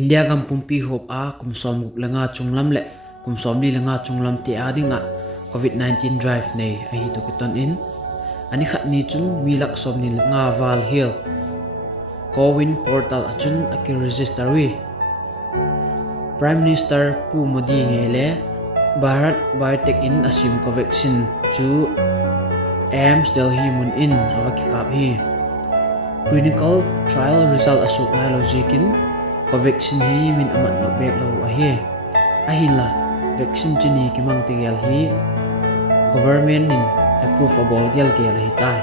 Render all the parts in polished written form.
India gam pumpi hop a kumsom gup langa chunglam le kumsom li langa chunglam te a dinga Covid-19 drive nei a hi to kiton in ani khat ni chung mi lak som ni nga wal hill CoWIN portal achun aki register wi Prime Minister Pu Modi ngele Bharat Biotech in asim Covaxin chu AIMS Delhi mun in awaki kap hi clinical trial result asuk na logikin Covaxin hi min amat na bek lo ahi ahila vaccine chini kimang tigel hi government in approvable gel gel hi tai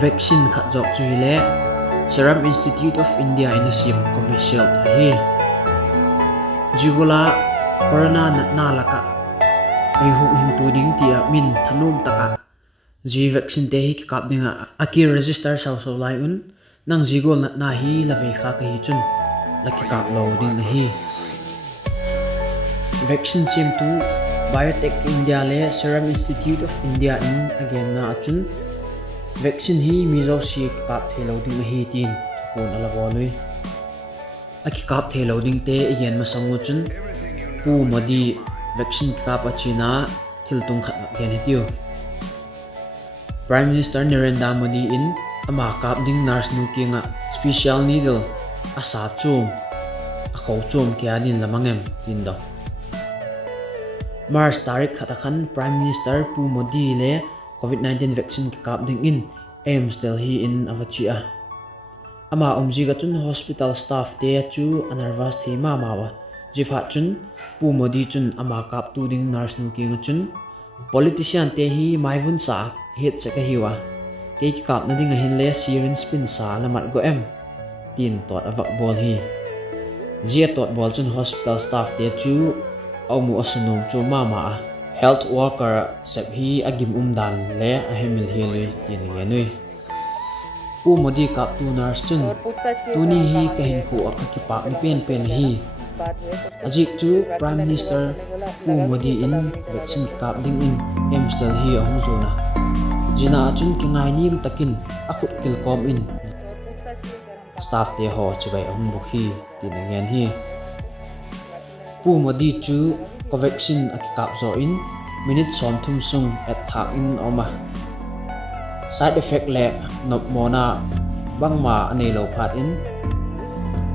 vaccine khat jok chu hi le Serum Institute of India in asim Covishield ahi jigula corona na laka ai hu him tu ding tia min thanum taka ji vaccine te hi kap dinga aki register sau sau lai un nang jigol na hi la ve kha ka hi chun laki kap lo ding hi vaccine siamte Biotech India le Serum Institute of India in again na achun vaccine hi mizo si kap thelo ding hi tin pon ala bolui aki kap thelo ding te again masangu chun Pu Modi vaccine kap achina thiltung khat gen hitiu Prime Minister Narendra Modi in ama kap ding nurse nu kinga special needle asa chum a khaw chum kya din lamangem tin do Mars tarik khatakhan Prime Minister Pu Modi le Covid-19 vaccine kap ding in AIMS Delhi in avachia ama omji ga chun hospital staff te chu anarvas the ma mawa jipha chun Pu Modi chun ama kap tu ding nurse nu kinga chun politician te hi maivun sa het se ka hiwa ke kap na ding hin le syringe spin sa lamat go em tin tot avak bol hi jia tot bol chun hospital staff te chu amu asunum chu mama health worker sep hi agim umdan le ahemil hilui tin ngenui Pu Modi kap tu nurse chun tuni hi kahin khu akakipak ni pen hi ajik chu Prime Minister Pu Modi in vaccine kap ding in AIMS Delhi ahung zona jina chun kingai nim takin akhut kilkom in staff te ho chibai ahung bukhi tin ngen hi Pu Modi chu Covaxin akikap zo in minute som thum sung at thak in oma side effect le nop mona bangma anei lo phat in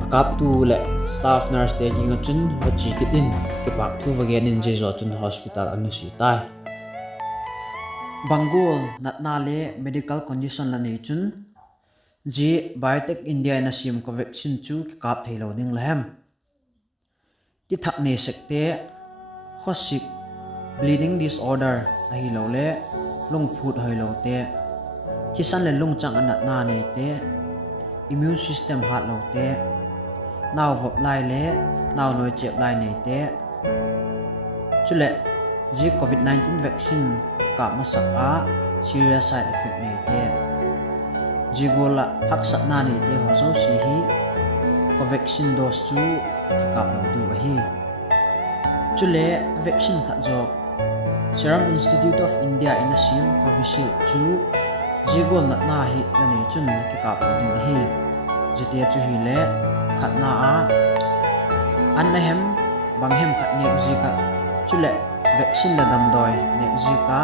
akap tu le staff nurse te kinga chun wachi kitin kipak thu wagen in jezo chun hospital anu si tai bangol natna le medical condition la nei chun ji Biotech India na sim Covaxin chu kap thelo ning lahem ti thak ne sekte khosik bleeding disorder ahi lo le lung phut hoi lo te chi san le lung chang anat na nei te immune system hat lo te naw vop lai le naw noi chep lai nei te chule ji Covid-19 vaccine ka masak a serious side effect nei te jigola haksak na nei te ho zo si hi Covaxin dose chu kikap lo du hi chule vaccine khat jo Serum Institute of India in asim Covishield chu jigol na hi la nei chun kikap lo du hi jete chu hi le khat na a anhem banghem khat ne jika chule vaccine la dam doi ne jika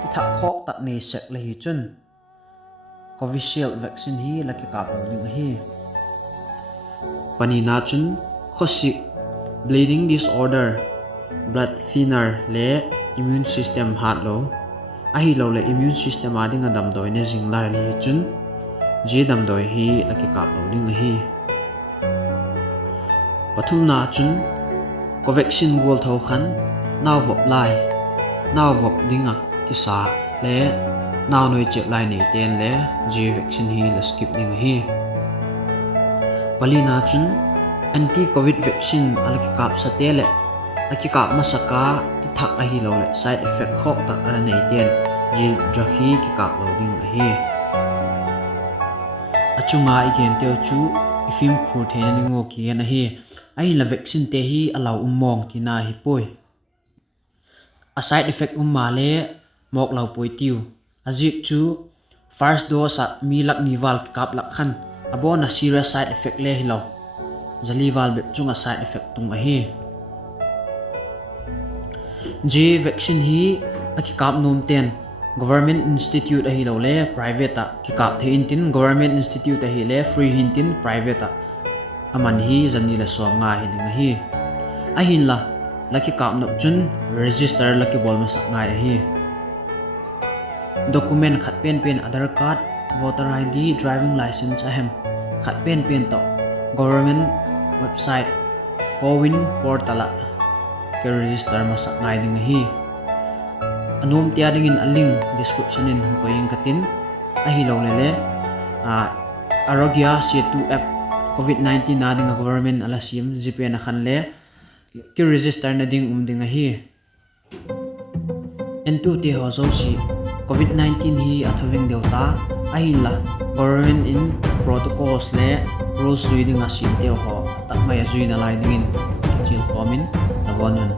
ti thak khok tak ne sek la hi chun Covishield vaccine hi la kikap lo du hi pani na chun khosik bleeding disorder blood thinner le immune system hat lo ahi lo le immune system ading adam doi ne jing lai le chun ji dam doi hi la kikap lo ding hi pathum na chun Covaxin gol tho khan naw vop lai naw vop dinga kisa le naw noi chep lai nei ten le ji vaccine hi la skip ding hi palina chun anti covid vaccine alakikap sa tele akikap masaka ti thak ahi lo le side effect khok tak ala nei ten ji drahi kikap lo ding ahi achunga igen teo chu ifim khur thena ni ngo ki na hi ai la vaccine te hi alaw ummong ki na hi poi a side effect umma le mok law poi tiu ajik chu first dose at mi lak niwal kap lak khan abona serious side effect le hi lo zaliwal bep chunga side effect tung ahi G vaccine hi akikap nuamten government institute ahi lo le private a kikap thei tin government institute ahi le free hintin private a aman hi zanila som nga hi ding hi ahin la laki kap no chun register laki bol ma sak ngai hi document khat pen Aadhaar card voter ID driving license ahem khat pen to government website CoWIN portal a ke register ma sak ngai ding hi anum tia ding in aling description in ko ing katin ahi lo le Aarogya Setu app Covid-19 na ding government ala sim GP na khan le ki register na ding ding hi N2 te ho zo si Covid-19 hi athoving deuta ahin la government in protocols le rules reading a siamte ho tak mai azui na lai ding in chil komin na bonon